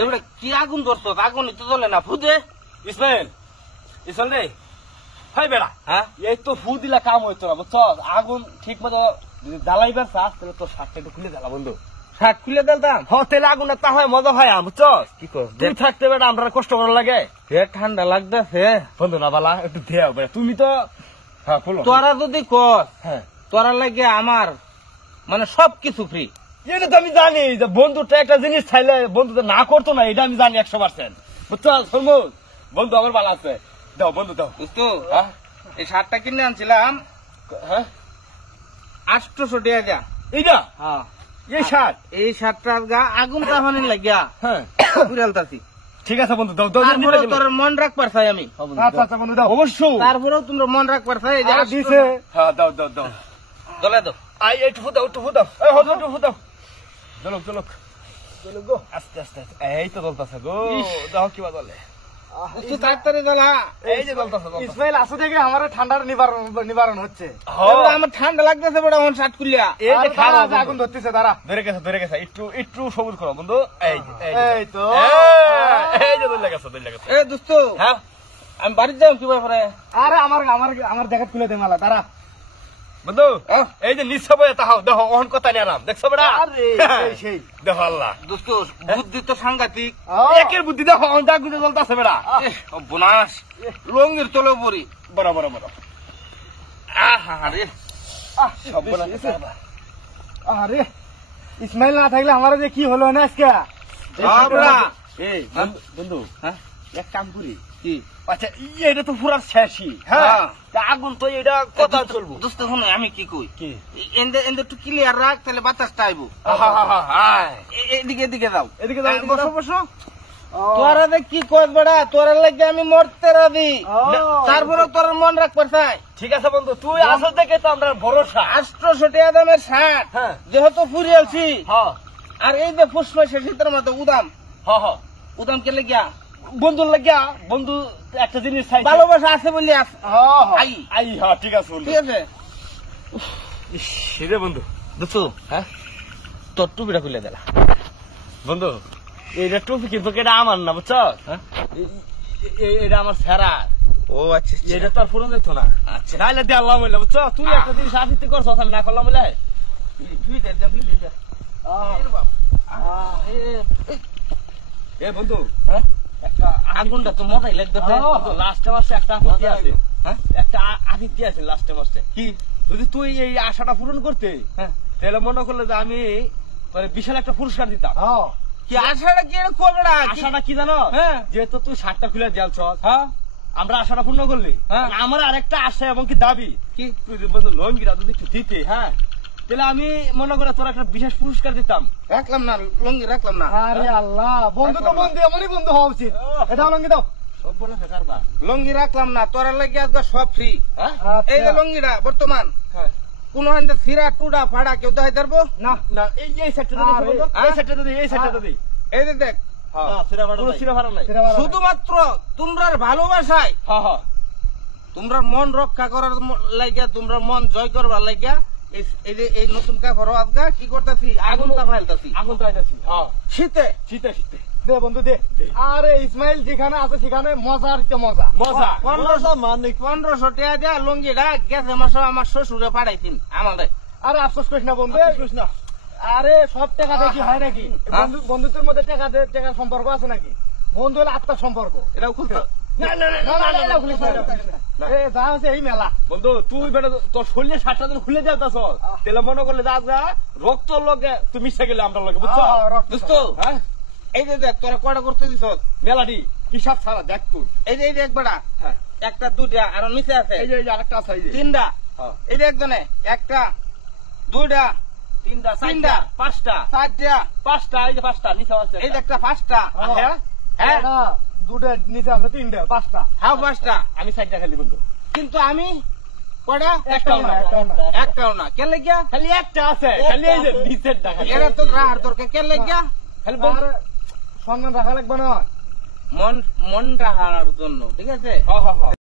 এবারে কি আগুন ধরছ? আগুন তো জ্বলে না, ফুদে। ইসমাইল ইসল রে, হাই বেড়া, হ্যাঁ এই তো ফু দিলা কাম হইতো না বুঝছ। আগুন ঠিক মতো যদি জ্বালাইবার চাস তাহলে তোর শার্টটা একটু খুলে জ্বালা বন্ধু। শার্ট খুলে দিলাম। হ তেলে আগুন তা হয় মজা হয় বুঝছ। কি কর? তুই থাকতে বেটা আমরা কষ্ট করা লাগে ঠান্ডা লাগতেছে বন্ধু না বালা একটু দেও বেটা। তুমি তো হ্যাঁ বলো। তোরা যদি কর, হ্যাঁ তোরা লাগে আমার মানে সবকিছু ফ্রি। এটা তো আমি জানি যে বন্ধুটা একটা জিনিস চাইলে বন্ধুটা না করতো না, এটা আমি জানি 100%। বুঝছো সরমুজ, বন্ধু আমার ভালো আছে। দাও বন্ধু দাও। বুঝতো? এই শার্টটা কিনে আনছিলাম হ্যাঁ 800 টাকা যা। এইটা হ্যাঁ এই শার্ট। এই শার্টটার গা আগুন তাহানি লাগিয়া হ্যাঁ পুরালতাছি। ঠিক আছে বন্ধু দাও দাও। তারপরেও তোর মন রাখবার চাই আমি। আচ্ছা আচ্ছা বন্ধু দাও অবশ্যই। তারপরেও তোমরা মন রাখবার চাই। এই যে আর দিছে। হ্যাঁ দাও দাও দাও। দলে দাও। আই একটু ফুদাও একটু ফুদাও। এই হতো একটু ফুদাও। চলক চলক চলক গো। আস্তে আস্তে আস্তে। এই তো দলতাছে গো। দাও কি বলে। একটু তাড়াতাড়ি জ্বালা। এই যে দলতাছে। ইসমাইল আসো দেখে আমার ঠান্ডার নিবারণ হচ্ছে। আমার ঠান্ডা লাগতেছে বড় আমার শার্ট খুলিয়া। এই যে খারাপ আগুন ধরতেছে দাঁড়া। ধরে গেছে একটু একটু সবুজ করো বন্ধু। এই এই তো এই যে দলে গেছে। এ দোস্ত, হ্যাঁ আমি বাড়ি যাও কি ব্যাপারে? আরে আমার দেখা খুলে দে মালা দাঁড়া। বন্ধু এই যে নিঃস্ব বয়ে তাহাও দেখো অহন কথা নিয়ে আরাম দেখছো বেড়া। আরে সেই দেখো আল্লাহ দোস্ত বুদ্ধি তো সাংঘাতিক। একের বুদ্ধি দেখো অহন দাগ গুজে জ্বলতাছে বেড়া। বোনাস লঙ্গির তলে পড়ি। বড় বড় বড় আরে সব বলা আরে ইসমাইল না থাকলে আমার যে কি হলো না আজকে। বাবরা এই বন্ধু হ্যাঁ এক কাম করি। কি? আচ্ছা এটা তো পুরা শেষই। হ্যাঁ তা আগুন তো এটা কথা চলবো। দোস্ত শোনো আমি কি কই, কি এন্ডে একটু ক্লিয়ার রাখ তাহলে বাতাসটা আইবো। এদিকে এদিকে যাও। এদিকে যাও, এদিকে বসো যাও। বসো। তোরা যে কি কর বেড়া, তোরা লাগে আমি মরতে রাজি। তারপরে তোর মন রাখবার চাই। ঠিক আছে বন্ধু তুই আসো দেখে তো আমরা ভরসা। 800 টাকা দামের শার্ট হ্যাঁ যেহেতু ফুরিয়েছি, হ্যাঁ আর এই যে ফুসফুসে শীতের মতো উদাম হ্যাঁ উদাম কে লেগিয়া বন্ধুর লাগিয়া বন্ধু একটা জিনিস চাই। ভালোবাসা আছে বলি আই আই হ্যাঁ ঠিক আছে বন্ধু। ঠিক আছে রে বন্ধু দোস্ত, হ্যাঁ তোর টুপিটা খুলে দিলা। বন্ধু এইটা টুপি কিন্তু এটা আমার না বুঝছো। হ্যাঁ এটা আমার ফেরা। ও আচ্ছা এটা তো আর পুরো যেত না। আচ্ছা তাইলে দেওয়ালাম হইলে বুঝছো। তুই একটা জিনিস আবৃত্তি করছো আমি না করলাম বলে। এ বন্ধু হ্যাঁ একটা আগুনটা তো মজাই লাগতেছে। লাস্টে মাসে একটা আপত্তি আছে। হ্যাঁ একটা আদিত্য আছে লাস্টে মাসে। কি? যদি তুই এই আশাটা পূরণ করতে হ্যাঁ তাহলে মনে করলে যে আমি মানে বিশাল একটা পুরস্কার দিতাম। কি আশাটা কি করবে না? আশাটা কি জানো? হ্যাঁ যেহেতু তুই শার্টটা খুলে দেয়ালছ, হ্যাঁ আমরা আশাটা পূর্ণ করলি। হ্যাঁ। আমার আরেকটা আশা এবং কি দাবি, কি? তুই যদি বন্ধু লঙ্গিটা যদি একটু দিতে, হ্যাঁ তাহলে আমি মনে করে তোর একটা বিশেষ পুরস্কার দিতাম। রাখলাম না, লঙ্গি রাখলাম না। আরে আল্লাহ, বন্ধু তো বন্ধু এমনই বন্ধু হওয়া উচিত। এটা লঙ্গি দাও। সব বলে ফেকার বা। লঙ্গি রাখলাম না, তোরা লাগে আজকে সব ফ্রি। হ্যাঁ এই যে লঙ্গিটা বর্তমান হ্যাঁ কোন হান্ডে ফিরা টুডা ফাড়া কেউ দেখাই পারবো না না এই সেটটা দিদি আরে, বন্ধু, এই সেটটা দিদি, এই সেটটা দিদি। এই যে দেখ হ্যাঁ সিরা ভাড়া নাই। সিরা ভাড়া নাই। সেটা ভালো। শুধুমাত্র তোমরার ভালোবাসায়, হ্যাঁ হ্যাঁ তোমরা মন রক্ষা করার লাগিয়া, তোমরা মন জয় করবার লাগিয়া এই যে এই নতুন কাপড় আজকা কি করতেছি, আগুন তাপাইলতাছি আগুন তো আইতাছি। হ্যাঁ শীতে। শীতে শীতে দে বন্ধু দে। আরে ইসমাইল যেখানে আছে সেখানে মজার তো মজা। মজা। 1500 টাকা দিয়া লঙ্গিটা গেছে মাসে আমার শ্বশুরে পাঠাইছেন আমাদের। আরে আফসোস করিস না বন্ধু। কৃষ্ণ না। আরে সব টাকা দেখি হয় নাকি? বন্ধুত্বের মধ্যে টাকার সম্পর্ক আছে নাকি? বন্ধু হলে আত্মার সম্পর্ক। এটাও খুলতে না না না না, না, না, এটা খুলিস না, এটা খুলিস না। এ যা হচ্ছে এই মেলা। বন্ধু তুই বেটা তোর শরীরে শার্টটা যদি খুলে যাওতাছ তাহলে মনে করলে যা রক্ত লগে তুই মিশে গেলে আমরা লগে বুঝছো। দোস্ত হ্যাঁ এই যে দেখ তোরা কয়টা করতে দিছ, মেলাডি হিসাব ছাড়া দেখ তুই। এই যে একবারটা হ্যাঁ একটা দুটা আর নিচে আছে এই যে আরেকটা আছে এই যে তিনটা। হ্যাঁ এই যে একজনে একটা দুইটা তিনটা তিনটা, চারটা পাঁচটা চারটা পাঁচটা এই যে পাঁচটা নিচে আছে এই যে একটা পাঁচটা। হ্যাঁ হ্যাঁ এটা দুটো নিচে আছে, তিনটে, পাঁচটা। হ্যাঁ পাঁচটা। আমি চারটা খালি বন্ধু। কিন্তু আমি কয়টা? একটাও না, একটাও না। একটাও না। কেন লাগিয়া? খালি একটা আছে, খালি এই যে নিচের টাকা এরা তো রাহার দরকার। কেন লাগিয়া? খালি বন্ধু। আর সম্মান রাখা লাগবে না। মন রাখার জন্য, ঠিক আছে? হ্যাঁ হ্যাঁ হ্যাঁ